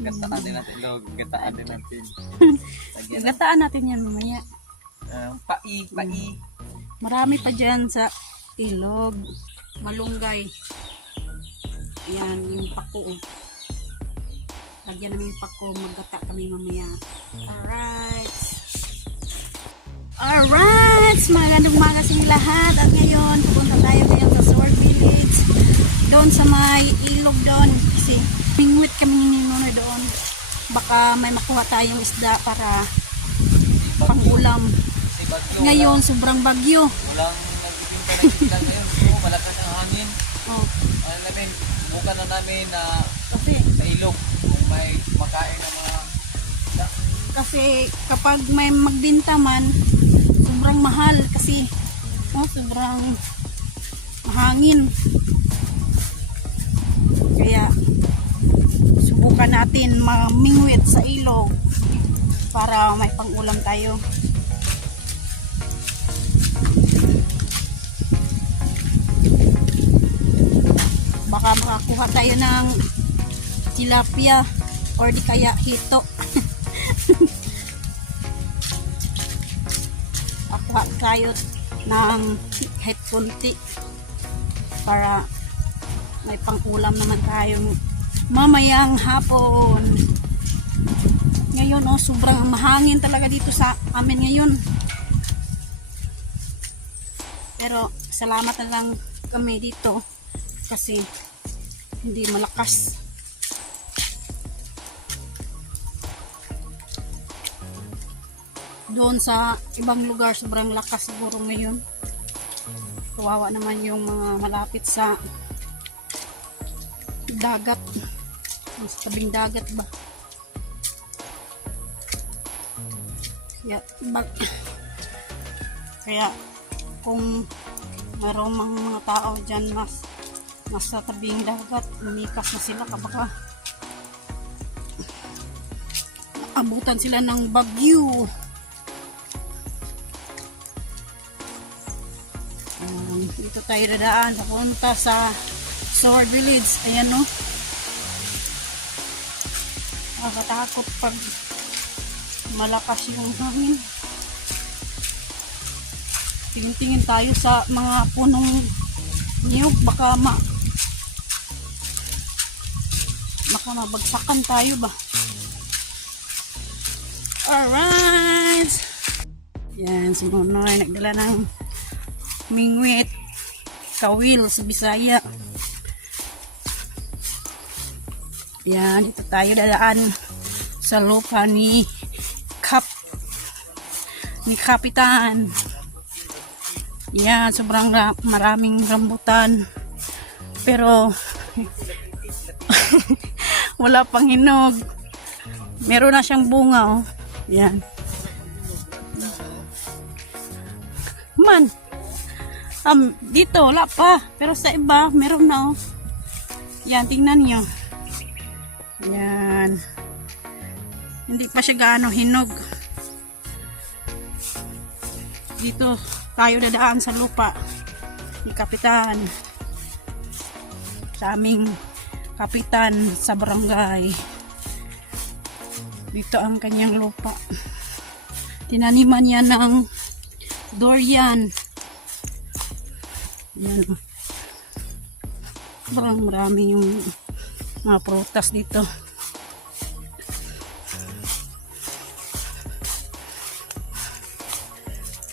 Gataan din natin. Gataan din natin. Gataan natin yan mamaya. Pai. Marami pa dyan sa ilog. Malunggay. Ayan, yung pako. Lagyan namin yung pako. Maggata kami mamaya. Alright! Magandang umaga sa lahat. At ngayon, pupunta tayo ngayon sa Sword Village. Doon sa may ilog doon. Kasi pingwit kami ni Nonoy doon. Baka may makuha tayong isda para pang-ulam. Ngayon, sobrang bagyo. Walang nagbibinta na isda ngayon. So, malakas ang hangin. Oh. Ano namin, bukan na namin na Kasi, sa ilog. Kung may makain ng mga isda. kasi kapag may magbinta man, sobrang mahal kasi sobrang mahangin. Kaya subukan natin mamingwit sa ilog para may pang-ulam tayo. Baka makakuha tayo ng tilapia or di kaya hito. Akuha tayo ng kahit kunti para may pang-ulam naman tayo mamayang hapon. Ngayon sobrang mahangin talaga dito sa amin ngayon. Pero salamat na lang kami dito kasi hindi malakas. Doon sa ibang lugar sobrang lakas siguro ngayon. Kawawa naman yung mga malapit sa dagat, sa tabing dagat ba. Kaya kung mayroong mga tao dyan mas sa tabing dagat, lumikas na sila kapag abutan sila ng bagyo. Dito tayo dadaan papunta sa Sword Village. Ayan no, nakakatakot pag malakas yung hangin. Tingin-tingin tayo sa mga punong niyog, baka mabagsakan tayo ba. Alright, yan si Nonoy nagdala ng mingwit, kawil sa Bisaya. Yan, dito tayo dadaan sa lupa ni Kapitan. Yan, sobrang maraming rambutan. Pero wala pang hinog. Meron na siyang bunga oh. Yan. Dito wala pa, pero sa iba meron na oh. Yan, tingnan niyo. Yan. Hindi pa siya gaano hinog. Dito tayo dadaan sa lupa ni Kapitan. Sa aming kapitan sa barangay. Dito ang kanyang lupa. Tinaniman niya ng durian. Yan. Sobrang marami yung mga prutas dito.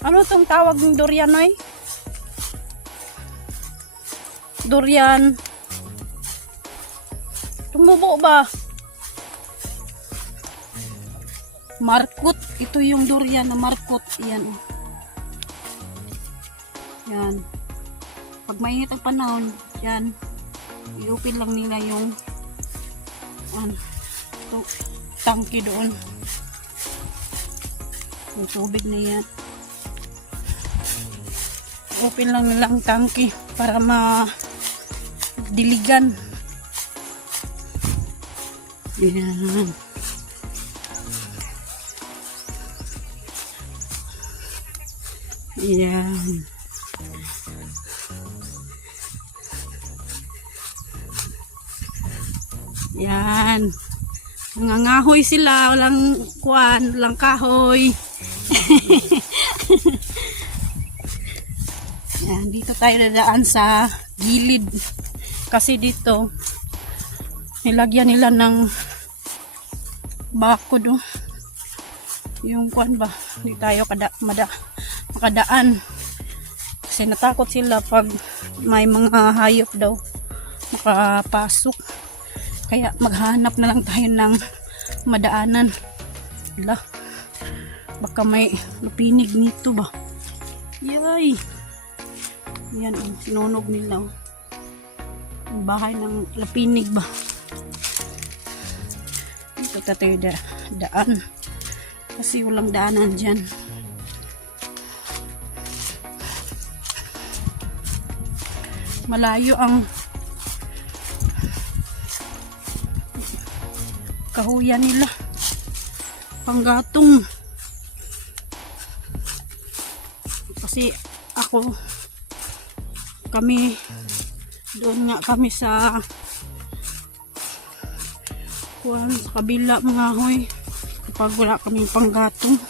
Ano itong tawag ng durian ay? Durian. Tumubo ba? Markut. Ito yung durian na markut. Yan. Yan. Pag mainit ang panahon, yan. Iupin lang nila yung tangke doon. Yung tubig na yan. Open lang nila ang tangke para ma-diligan. Yan. Yan. Yan. Nangangahoy sila, walang kuwan, walang kahoy. Yan, dito tayo dadaan sa gilid. Kasi dito, nilagyan nila ng bakod. Oh. Yung kuwan ba, hindi tayo makadaan. Kasi natakot sila pag may mga hayop daw makapasok. Kaya maghanap na lang tayo ng madaanan. Wala. Baka may lupinig nito ba. Yay! Yan ang sinunog nila. Ang bahay ng lupinig ba. Dito tayo daan. Kasi walang daanan dyan. Malayo ang kahuyan nila, panggatong. Kasi kami doon nga kami sa kabila mga hoy kapag wala kami panggatong.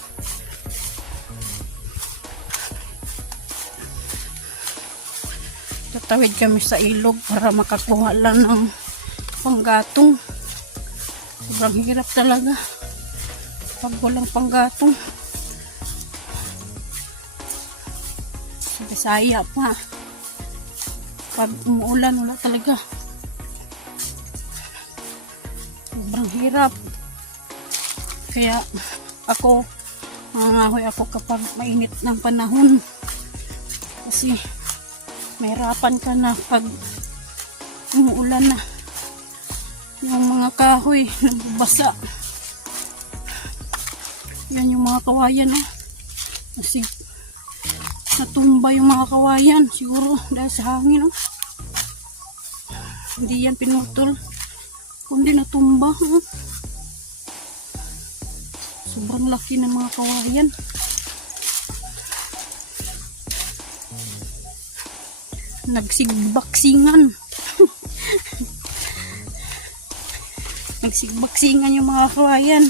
Tatawid kami sa ilog para makakuha lang ng panggatong. Sobrang hirap talaga pag walang panggatong. Sa Bisaya pa, pag umuulan wala talaga. Sobrang hirap. Kaya nangangahoy ako kapag mainit ng panahon. Kasi mahirapan ka na pag umuulan na. Yung mga kahoy nagbabasa. Yan yung mga kawayan. Kasi natumba yung mga kawayan. Siguro dahil sa hangin. Hindi yan pinutol. Kundi natumba. Sobrang laki ng mga kawayan. Nagsigbaksingan. Nagsigbaksingan yung mga kawayan.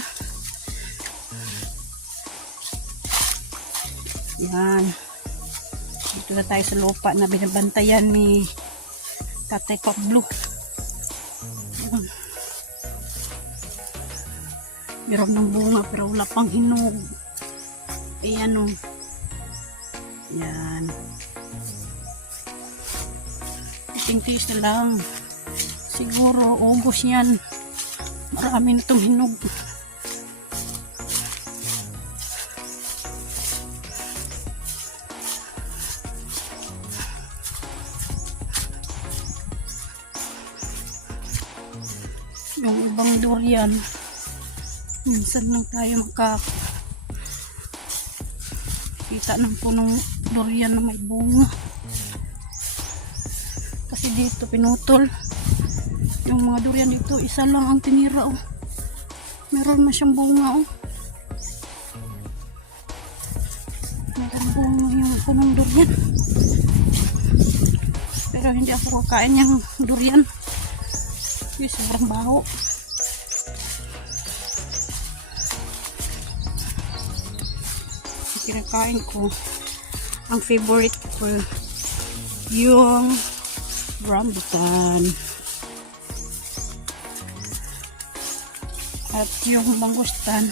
Yan. Dito na tayo sa lupa na binabantayan ni Tatay Pablo. Yan. Meron ng bunga pero wala pang hinog. Ayan o. Yan. Tingtis na lang. Siguro ubos yan. Marami na itong hinog. Yung ibang durian, minsan lang tayo makakita ng punong durian na may bunga. Kasi dito pinutol. Yung mga durian dito, isa lang ang tinira. Oh. Meron na siyang bunga. Oh. Meron bunga yung punong durian. Pero hindi ako kakain yung durian. Kasi sobrang baho. Kinakain ko. Ang favorite ko yung rambutan. At yung mangustan,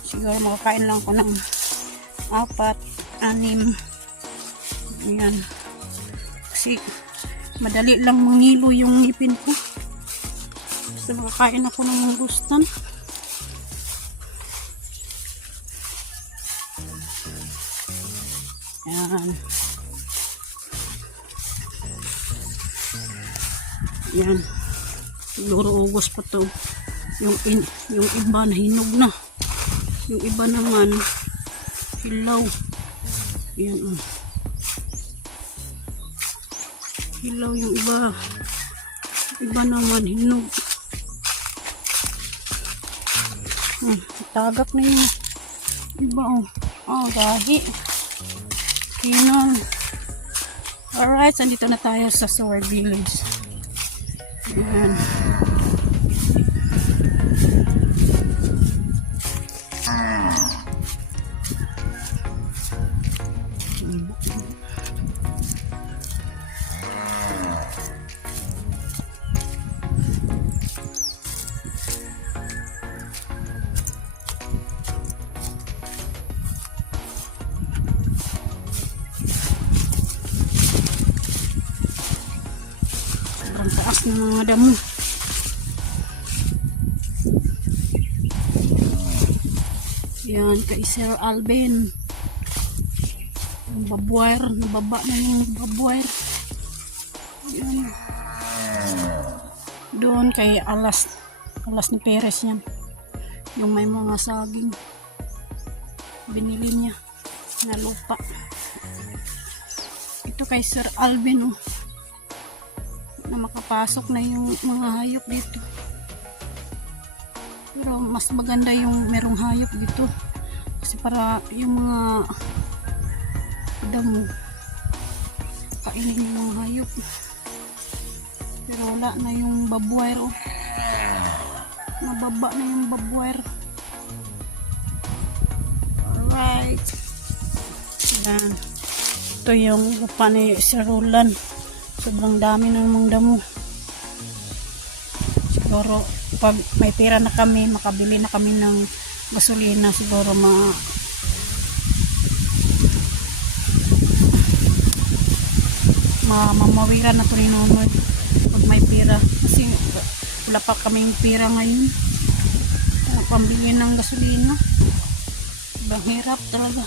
siguro makakain lang ko ng 4, 6. Ayan. Kasi madali lang mangilo yung ngipin ko. Basta makakain ako ng mangustan. Ayan. Ayan. Siguro August pa to. Yung iba na hinog na. Yung iba naman hilaw. Yan oh. Hilaw yung iba. Iba naman hinog. Tagak na yung iba oh. Gahi. Kinon. Alright, sandito na tayo sa Sower Village. Ayan. ng mga damo. Yan, kay Sir Alvin. Ang babwire, nababa na yung babwire. Yan. Doon kay Alas ni Perez yan. Yung may mga saging. Binili niya na lupa. Ito kay Sir Alvin, oh. Na makapasok na yung mga hayop dito. Pero mas maganda yung merong hayop dito. Kasi para yung mga damo kainin yung mga hayop. Pero wala na yung babwire, oh. Nababa na yung babwire. Alright. Yan. Ito yung lupa ni Sir Roland. Sobrang dami ng mga damo. Siguro pag may pera na kami, makabili na kami ng gasolina, siguro mamawiran na ito ni Nonoy pag may pera. Kasi wala pa kaming pera ngayon. Pambili ng gasolina. Sobrang hirap talaga.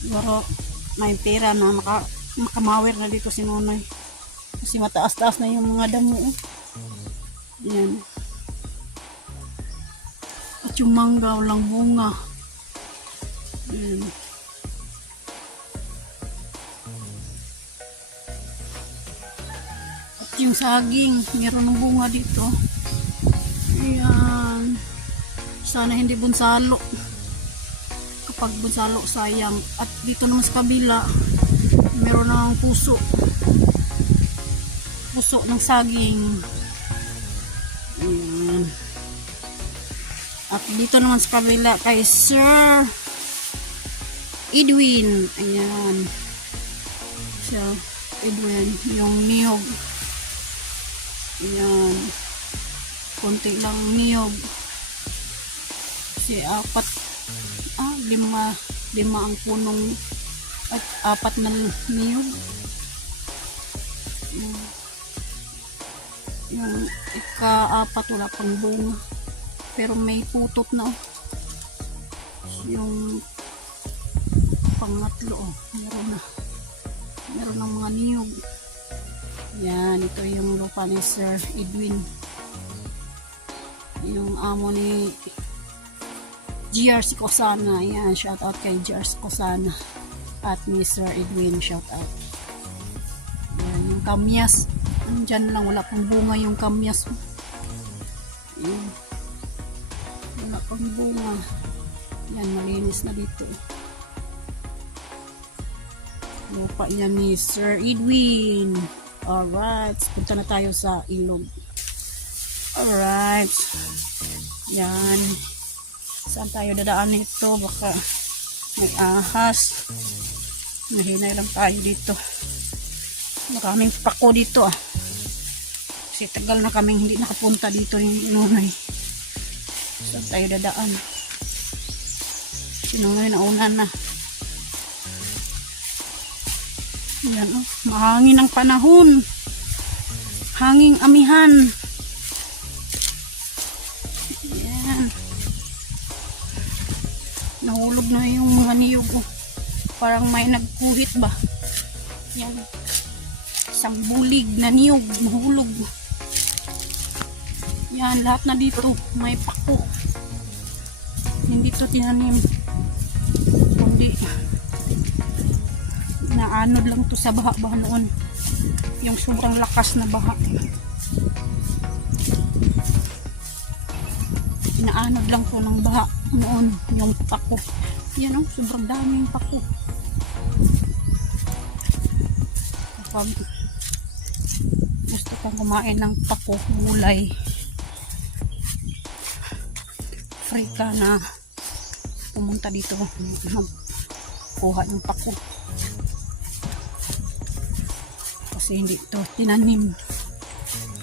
Siguro may pera na makamawir na dito si Nonoy. Kasi mataas-taas na yung mga damo. Yan. At yung mangga, walang bunga. Yan. At yung saging, meron ng bunga dito. Ayan. Sana hindi bunsalo. Kapag bunsalo, sayang. At dito naman sa kabila, meron ng puso ng saging. Ayan. At dito naman sa kabila kay Sir Edwin. Ayan. Sir Edwin, yung niyog. Ayan. Konti lang niyog. Kasi lima ang punong at 4 na niyog. Yung ika-4 wala pang bunga, pero may putot na, oh. Yung pangatlo, oh, meron ng mga niyog. Yan, ito yung lupa ni Sir Edwin, yung amo ni GRC Cosana. Yan, shout out kay GRC Cosana at ni Sir Edwin, shout out. Yan, yung kamyas andyan lang, wala pang bunga yung kamyas. Yan. Wala pang bunga. Yan, malinis na dito. Lupa yan ni Sir Edwin. Alright, punta na tayo sa ilog. Alright. Yan. Saan tayo dadaan nito? Baka may ahas. Nahinay lang tayo dito. Maraming pako dito, ah. Kasi tagal na kaming hindi nakapunta dito yung Nonoy. Saan tayo dadaan? Si Nonoy nauna na. Yan, oh. Mahangin ang panahon. Hanging amihan. Yan. Nahulog na yung mga niyog, oh. Parang may nagkuhit ba? Yan. Isang bulig na niyog, mahulog. Yan, lahat na dito may pako. Hindi to tinanim, kundi naanod lang to sa baha-baha noon, yung sobrang lakas na baha. Inaanod lang to ng baha noon yung pako. Yan, oh, sobrang daming pako. Kapag gusto kong kumain ng pako gulay, free ka na pumunta dito magkuha ng pako. Kasi hindi ito tinanim,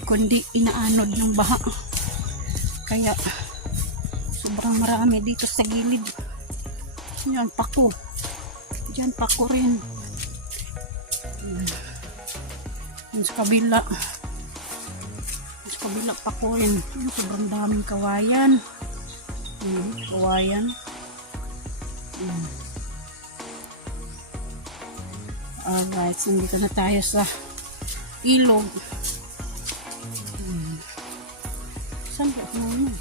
kundi inaanod ng baha. Kaya sobrang marami dito sa gilid. Yan, pako. Diyan, pako rin. Yung sa kabila. Sa kabila pa ko rin. Sobrang daming kawayan. Kawayan. Alright, so dito na tayo sa ilog. Saan ba ako ngayon?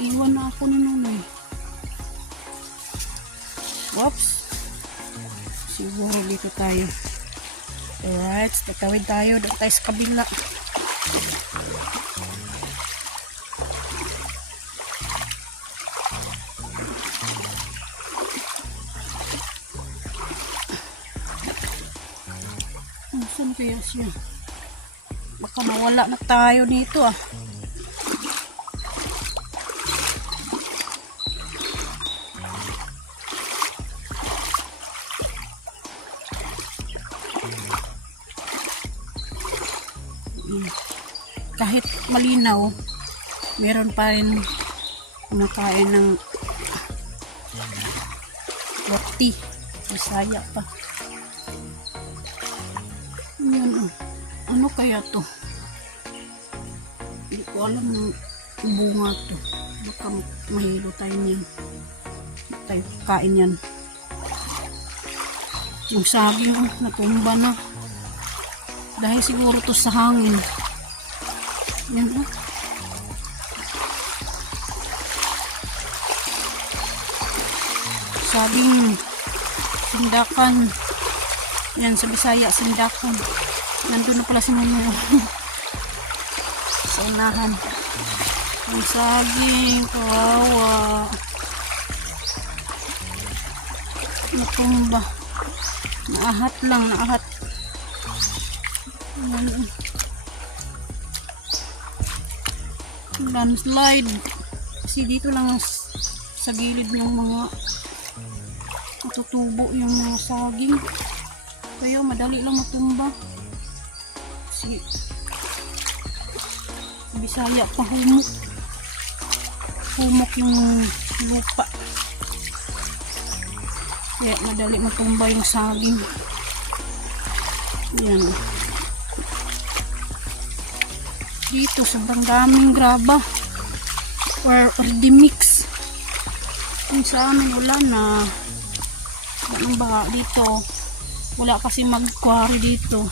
Iwan na ako ni Nunoy. Whoops. Siguro dito tayo. Alright, tatawid tayo. Doon tayo sa kabila. Saan kaya siya? Baka mawala na tayo dito ah. Kahit malinaw, meron pa rin kumakain ng roti. Bisaya pa. Yan, ano kaya to? Hindi ko alam ng bunga to. Baka mahilo tayo niyan. Tayo kain yan. Yung saging natumba na. Dahil siguro to sa hangin. Yan o. Saging sindakan. Yan sa Bisaya, sindakan. Nandun na pala si Mama. Sa unahan. Ang saging, kawawa. Natumba. Naahat lang, naahat. Yan. Landslide. Kasi dito lang sa gilid ng mga matutubo yung mga saging. Kaya madali lang matumba. Kasi Bisaya pa humok. Humok yung lupa. Kaya madali matumba yung saging. Yan. Dito sobrang daming graba. Or ready mix. Kung sa amin wala na. Anong ba dito? Wala kasi mag-quarry dito.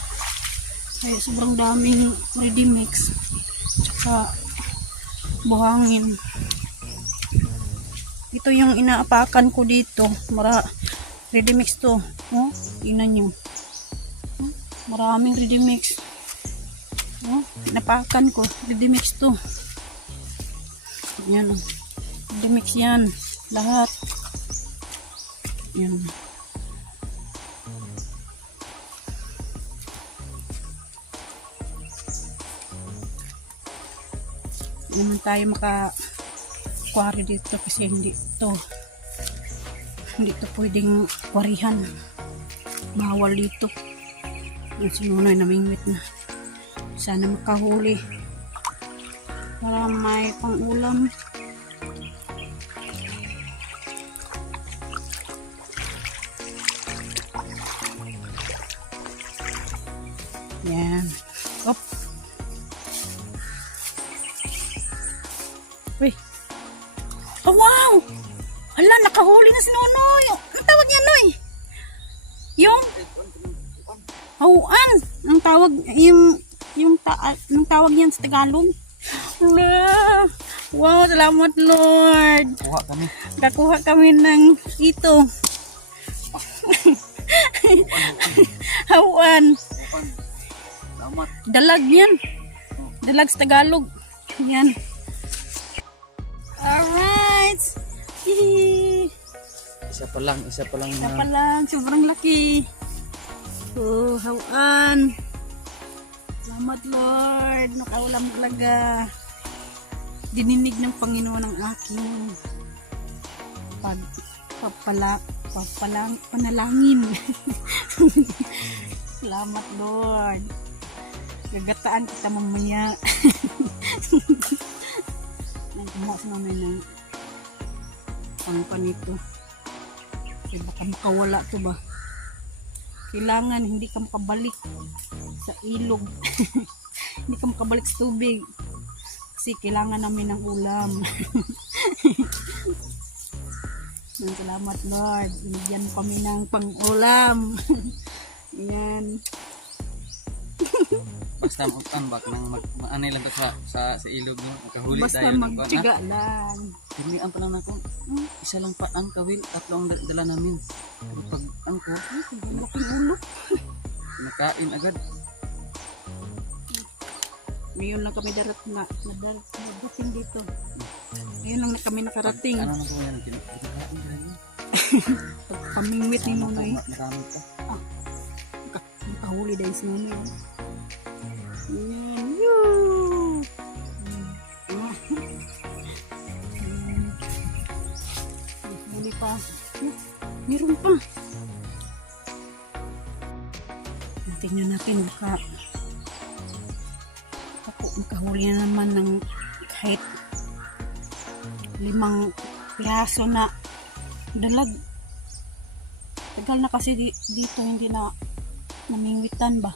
Kaya sobrang daming ready mix. Tsaka buhangin. Ito yung inaapakan ko dito. Ready mix to. Oh, tingnan nyo. Maraming ready mix. Oh, inapakan ko. Ready mix to. Yan. Ready mix yan. Lahat. Yan. Naman tayo maka-quarry dito kasi hindi to pwedeng kwarihan. Bawal dito. Yung sinunoy namingwit na. Sana makahuli para may pang-ulam. Yan. Op. Uy. Oh, wow! Hala, nakahuli na si Nonoy. Ang tawag niya, Noy? Yung hawan. Ang tawag, ang tawag niyan sa Tagalog. Hala. Wow, salamat Lord. Kakuha kami ng ito. Hawan. Dalag yan. Dalag sa Tagalog. Yan. Alright. Isa pa lang Isa pa lang. Sobrang laki. Oh, hawan. Salamat Lord. Nakaulam talaga. Dininig ng Panginoon ang aking panalangin. Salamat Lord. Gagataan kita mamaya. Nagkumuha sa mamay ng pangpan ito. Kasi baka makawala ito ba. kailangan hindi ka makabalik sa ilog. Hindi ka makabalik sa tubig. Kasi kailangan namin ng ulam. Salamat Lord. Binigyan mo kami ng pang-ulam. Yan. Basta mag-tambak nang anay lang ka sa ilog no. Makahuli Basta tayo ng magtiga lang. Pirmian pa lang ako. Isa lang pa ang kawil, tatlo ang dala namin. Pero pag ang ko, Laking ulo. nakain agad. Ngayon lang kami nadating dito. Ngayon lang kami nakarating. Ano na po yan? Kinakain ka rin. Pamingwit ni Nonoy. Marami pa. Nakahuli dahil si Nonoy. Ayan. Yoo! Huli pa. Meron pa. Tingnan natin makahuli na naman ng kahit 5 piraso na dalag. Tagal na kasi dito hindi na namingwitan ba.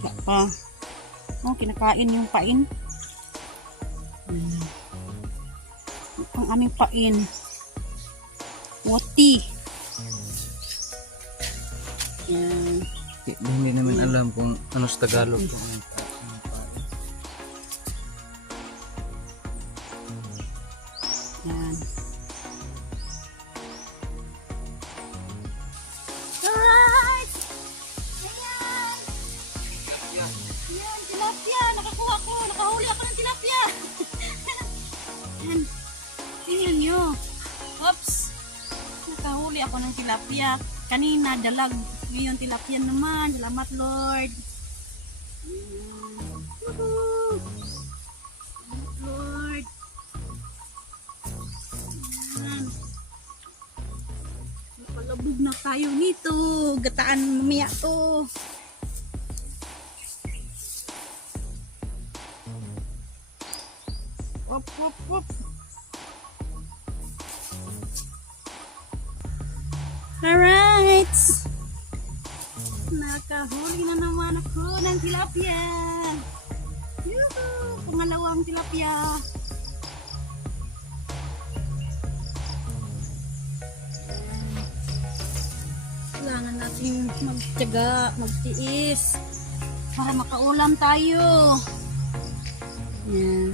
Wala pa. Oh, kinakain yung pain. Ang aming pain. Wati. Yan. Hindi namin alam kung ano sa Tagalog. Yan. Alright! Ayan! Ayan, tilapia! Nakakuha ko! Nakahuli ako ng tilapia! Ayan. Tingnan nyo. Oops! Nakahuli ako ng tilapia. Kanina, dalag. Ngayon, tilapia naman. Salamat, Lord. Woohoo! Salamat, Lord. Ayan. Napalabog na tayo nito. Gataan mamaya to. Wop, wop, wop. Alright. Nakahuli na naman ako ng tilapia. Yuhu! Pangalawang tilapia. Kailangan natin magtiyaga, magtiis para makaulam tayo. Yan.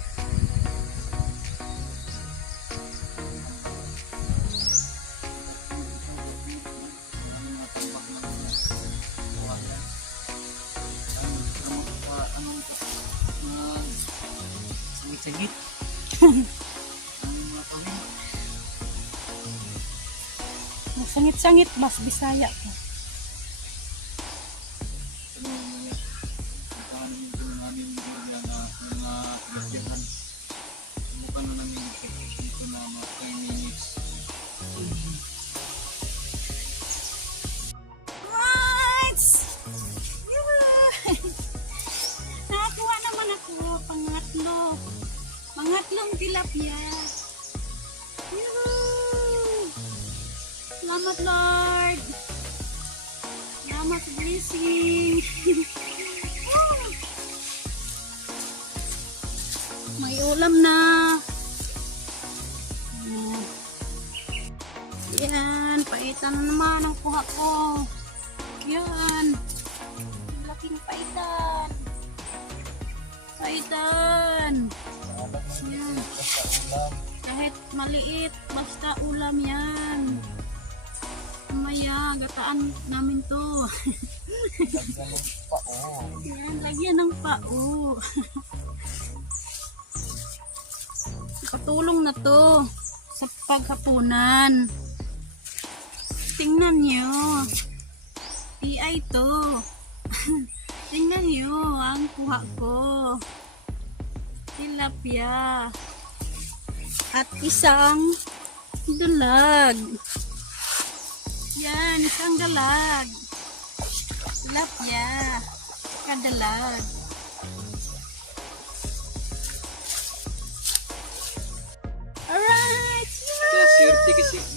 Sagit. Sangit-sangit, mas Bisaya ko. Right! Nakakuha naman ako, pangatlong tilapia. Yuhu! Salamat Lord. Salamat sa blessing. May ulam na. Yan, paitan na naman ang kuha ko. Yan. Laking paitan. Paitan. Yan. Kahit maliit, basta ulam yan. Mamaya, gataan namin to. Yan, lagyan ng pao. Katulong na to sa paghapunan. Tingnan nyo. PI to. Tingnan nyo ang kuha ko. Tilapia. At isang dalag. Yan, isang dalag. Tilapia. Kadalag.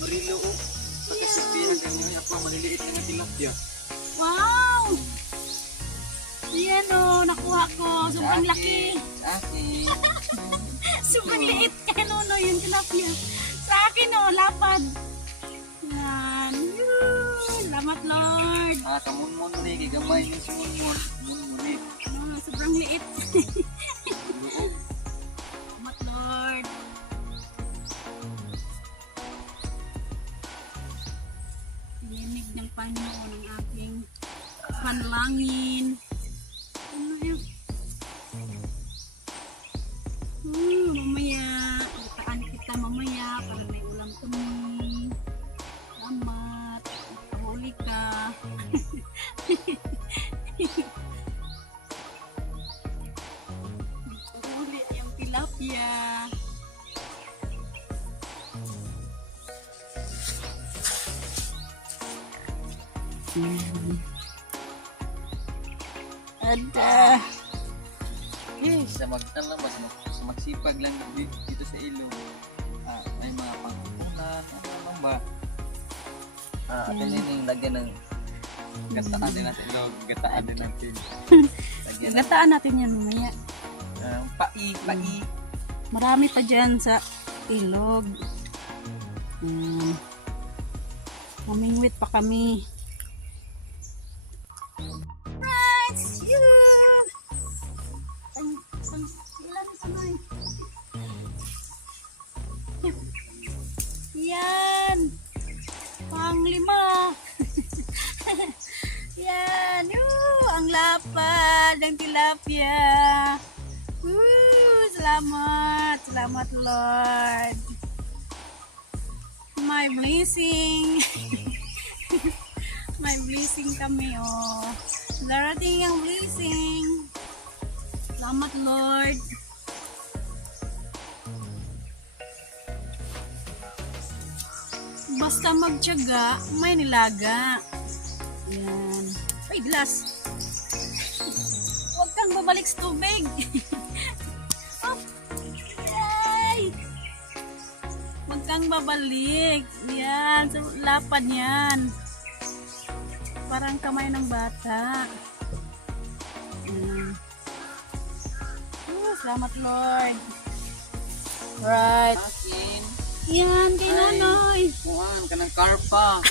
Barilo oh. Pagkasipihan ganyan ako maliliit na tilapia. Wow! Yan o, nakuha ko. Sobrang laki. Sa akin. Sobrang liit kay Nono yung tilapia. Sa akin o, lapad. Yan. Yun. Salamat Lord. Kamunmon mo ni, gigamay yung sumunmon. Munmon ni. Sobrang liit. Loob. Salamat Lord. Linig ng Panginoon ang aking panalangin. Ano yun? Mamaya, itaan kita mamaya para may ulam kami. Salamat. Nakahuli ka. Nakahuli yung tilapia. Ada. Sa magtalabas, sa magsipag lang dito sa ilog. May mga pangkukunan, ano lang ba? Atin yung lagyan ng gataan din natin ilog, gataan din natin. Lagyan ng Gataan natin yan mamaya. pai. Marami pa dyan sa ilog. Mamingwit pa kami. Right! Yun! Ilan kamay? Yan! Pang-5. Yan! Ang lapad ng tilapia. Salamat! Salamat Lord! My blessing! May blessing kami oh. Darating ang blessing. Salamat Lord. Basta magtiyaga, may nilaga. Yan. Ay, glass. Huwag kang babalik sa tubig. Oh. Yay! Huwag kang babalik. Yan. So, lapad yan. Parang kamay ng bata. Salamat Lord. Right. Akin. Yan, kay Nonoy. Kuhan ka ng karpa.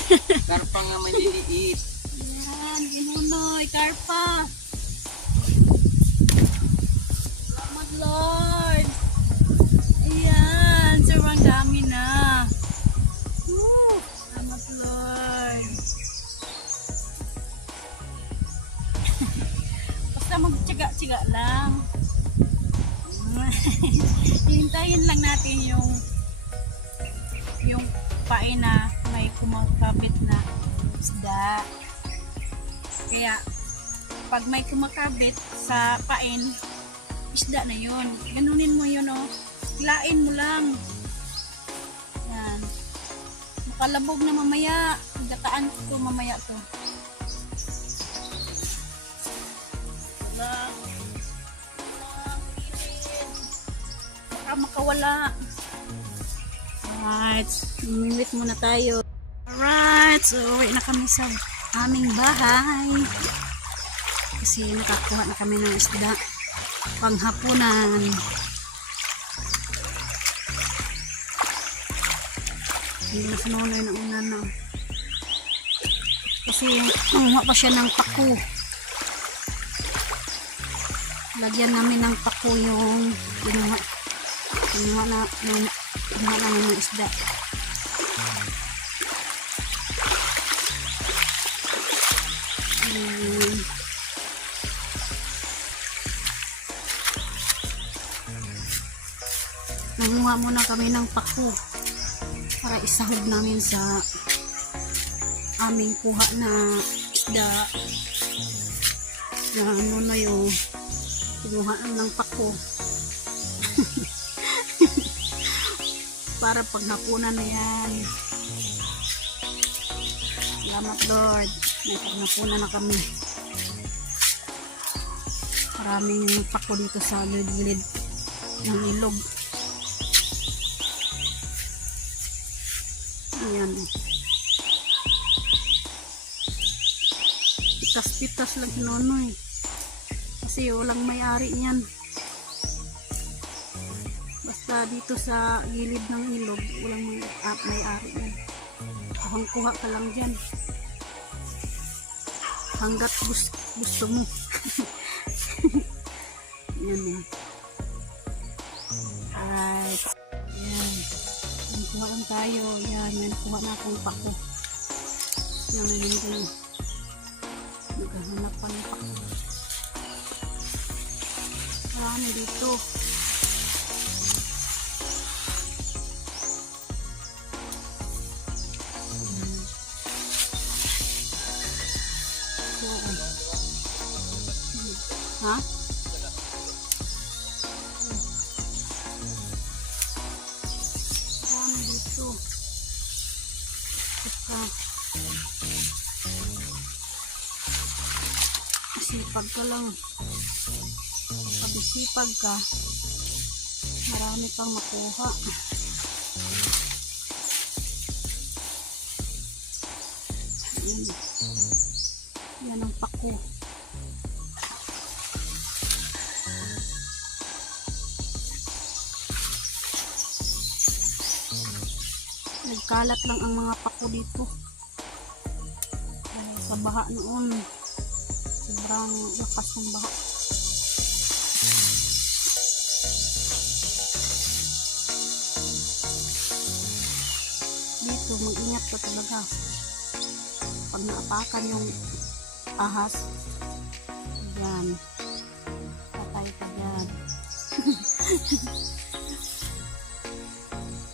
Karpa nga may liliit. Yan, kay Nonoy. Karpa. Salamat Lord. Ayan, sobrang dami na. Salamat Lord. Basta magtyaga-tyaga lang. Hintayin lang natin yung pain na may kumakabit na isda. Kaya pag may kumakabit sa pain, isda na yun. Ganunin mo yun oh. Hilain mo lang. Yan. Makalabog na mamaya. Gataan ko to mamaya to. Baka makawala. Alright, minwit muna tayo. Alright, so uwi na kami sa aming bahay. Kasi nakakuha na kami ng isda panghapunan. Hindi na sinunoy na una na. Kasi nanguha pa siya ng paku. Lagyan namin ng paku yung kinuha na ng isda. Nanguha muna kami ng paku para isahog namin sa aming kuha na isda na ano na yung kinuha ng paku. Para paghapunan na yan. Salamat Lord. May paghapunan na kami. Maraming pako dito sa gilid ng ilog. Ayan. Yan. Pitas-pitas lang si Nonoy. Kasi walang may-ari niyan. Basta dito sa gilid ng ilog, walang may-ari niyan. Kuha ka lang dyan. Hanggat gusto mo. Yan eh. Alright. Yan. Kuha lang tayo. Yan. May nakuha na akong pako. Yan na yung ganyan. Naghahanap pa ng pako. Marami dito. Ha? Marami dito. Sipag ka lang. Pag sipag ka, marami kang makuha. Yan ang pako. Nagkalat lang ang mga pako dito. Dahil sa baha noon. Sobrang lakas ng baha. Dito, mag-ingat ka talaga. Pag naapakan yung ahas, yan. Patay ka dyan.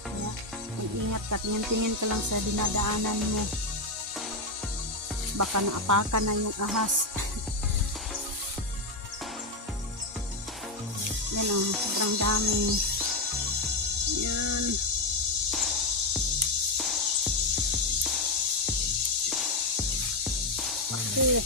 Kaya, mag-ingat ka. Tingin-tingin ka lang sa dinadaanan mo. Baka naapakan na yung ahas. Yan o, sobrang dami. Yan. Okay.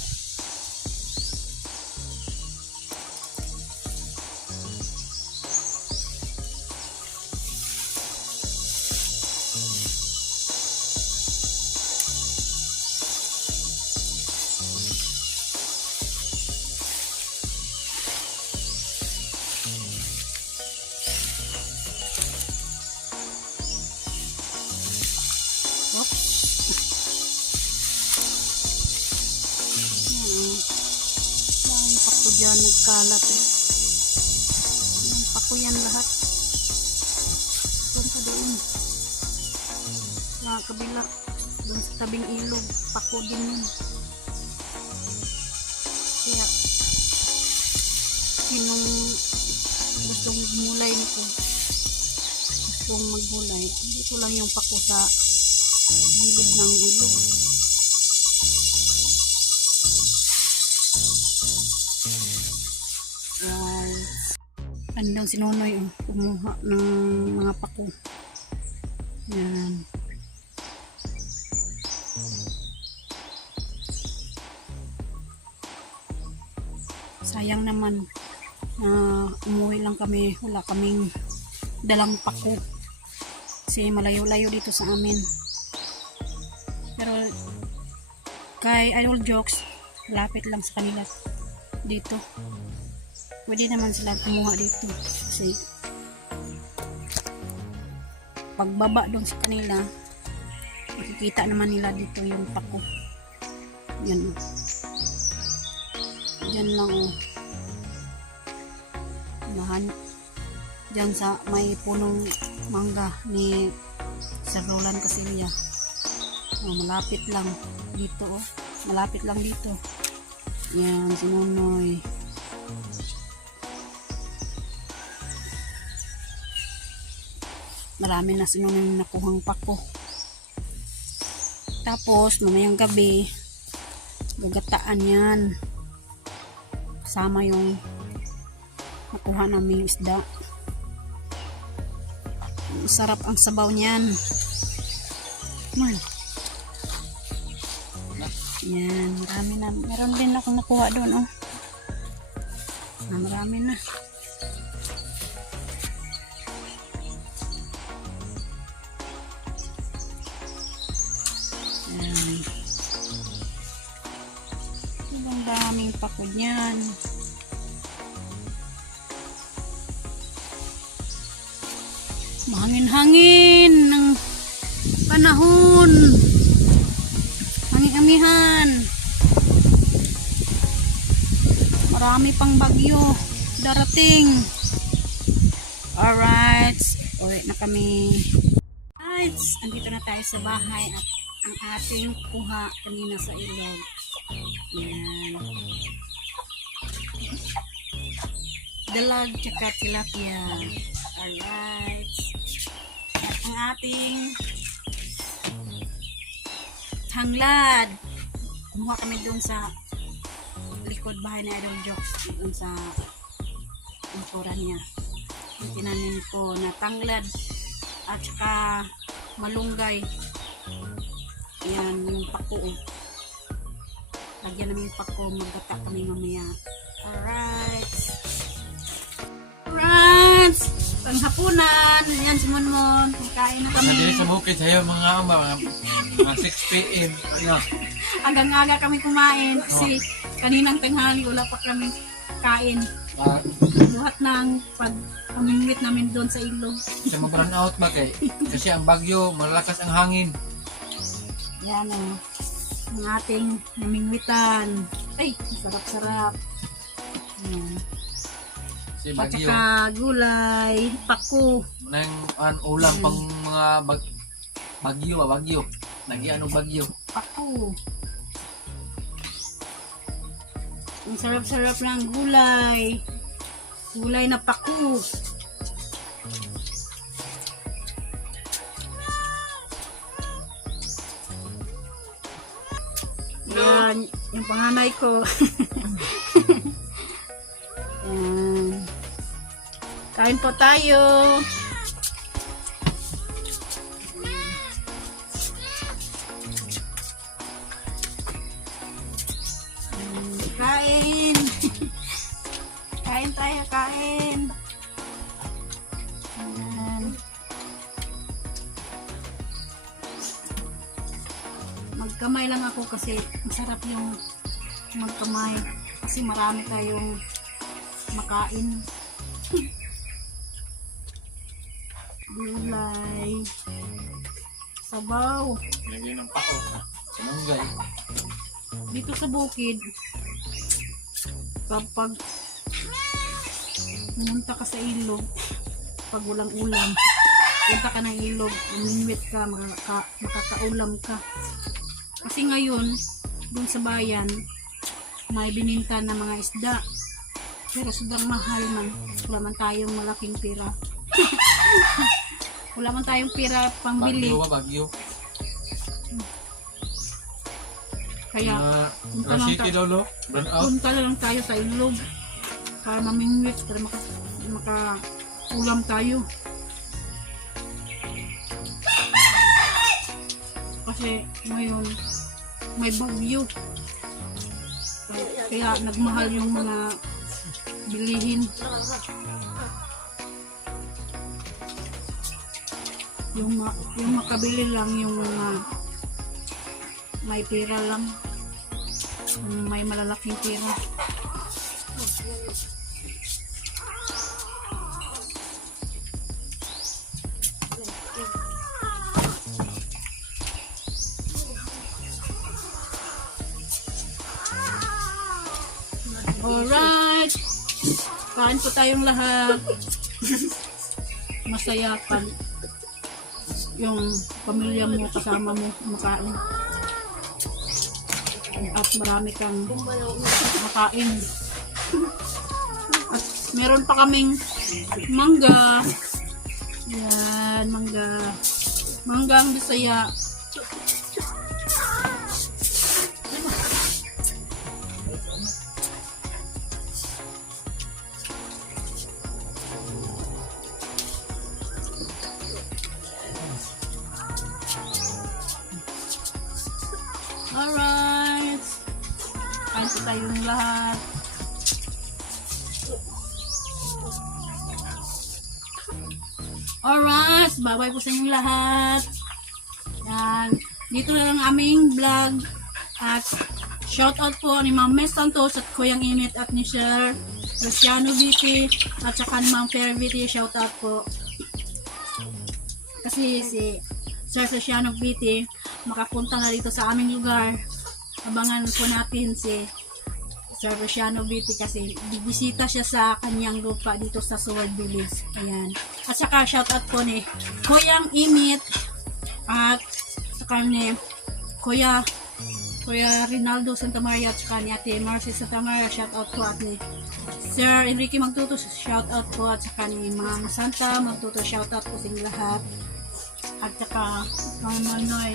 Dyan nagkalat eh. Yan, pako yan lahat. Punta doon. Sa kabila. Doon sa tabing ilog. Pako din yun. Kaya sinong gustong magmulay nito. Gustong magmulay. Dito lang yung pako sa gilid ng ilog. Andang si Nonoy kumuha ng mga pako. Yan. Sayang naman na umuwi lang kami, wala kaming dalang pako kasi malayo-layo dito sa amin. Pero kay Idol Jokes, lapit lang sa kanila dito. Pwede naman sila kumuha dito kasi pagbaba doon sa kanila makikita naman nila dito yung pako. Yan o. Yan lang o. Lahan. Diyan sa may punong mangga ni Sir Roland Casillas. Malapit lang dito o. Malapit lang dito. Yan si Nonoy. Marami na sinunong nakuhang pako. Tapos mamayang gabi gagataan yan kasama yung nakuha namin isda. Sarap ang sabaw niyan. Man. Yan, marami na. Meron din akong nakuha doon oh. Marami na. Yan. Ang daming pako niyan. Mahangin-hangin ng panahon. Hangin-amihan. Marami pang bagyo darating. Alright. Uwi na kami. Alright. Andito na tayo sa bahay at ang ating kuha kanina sa ilog. Yan. Dalag tsaka tilapia. Alright. At ang ating tanglad. Kumuha kami doon sa likod bahay na Idol Jokes. Doon sa motoran niya. Tinanin ko na tanglad at saka malunggay. Yan yung pako. Lagyan namin yung pako. Magkata kami mamaya. Alright. Alright. Panghapunan. Yan si Monmon. Kain na kami. Nadiri sa bukid sa'yo mga 6 p.m. Ano? Agang-aga kami kumain. Kasi kaninang tanghali wala pa kami kain. Buhat ng pag-amingwit namin doon sa ilog. Kasi mag-run out ba kay? Kasi ang bagyo, malakas ang hangin. Yan o. Ang ating namingwitan. Ay, sarap-sarap. Yan. Kasi At bagyo, saka gulay, pako. nang ulam pang mga bagyo. Nagiano bagyo. Pako. Ang sarap-sarap ng gulay. Gulay na pako. Yan, yung panganay ko. Yan. Kain po tayo. Kain. Kain tayo, kain. Ayan. Magkamay lang ako kasi masarap yung magkamay. Kasi marami tayong makain. Gulay. Sabaw. Lagyan ng pako. Sinunggay. Dito sa bukid, kapag pumunta ka sa ilog, pag walang ulam, punta ka ng ilog, umingwit ka, makakaulam ka. Kasi ngayon, dun sa bayan, may bininta na mga isda. Pero sobrang mahal man. Wala man tayong malaking pera. Wala man tayong pera pangbili. Bagyo ba? Bagyo. Kaya, punta lang, City daw, no? Run out. punta na lang tayo sa ilog para mamingwit, para makaulam tayo. Kasi ngayon may bagyo, kaya nagmahal yung mga bilihin. Yung makabili lang yung mga may pera lang, may malalaking pera. Alright, kain po tayong lahat. Masaya pag yung pamilya mo, kasama mo makain. At marami kang makain. At meron pa kaming mangga. Yan, mangga. Mangga ang Bisaya. Alright. Kain po tayong lahat. Alright. Bye-bye po sa inyong lahat. Yan. dito lang ang aming vlog. At shoutout po ni Ma'am Mes Santos at Kuyang Init at ni Sir Luciano BT at saka ni Ma'am Fair BT. Shoutout po. Kasi si Sir Luciano BT makapunta na dito sa aming lugar. Abangan po natin si Sir Luciano BT kasi bibisita siya sa kanyang lupa dito sa Sword Village. Ayan. At saka shoutout po ni Kuyang Init at saka ni Kuya Rinaldo Santa Maria at saka ni Ate Marcy Santa Maria. Shoutout po at ni Sir Enrique Magtuto. Shoutout po at saka ni Ma'am Santa Magtuto. Shoutout po sa inyo lahat. At saka Ma'am Manoy.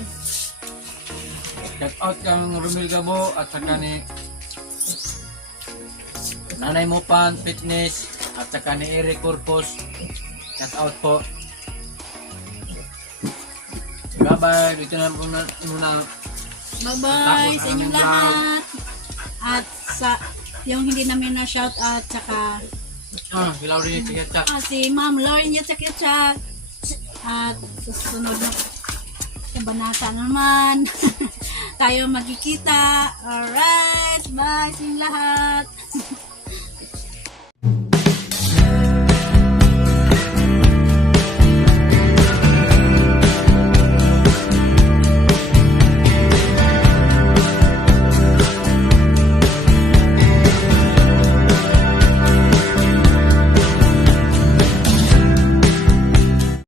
Shout out kang Romel Gabo at saka ni Nanay Mopan Fitness at saka ni Eric Corpus. Shout out po. Bye-bye. Dito na po muna. Bye-bye sa inyong lahat. At sa yung hindi namin na shout out saka Hilaw rin yung chat. si Ma'am Lauren Yatsak at susunod na kabanata naman tayo magkikita. Alright, bye sa inyong lahat.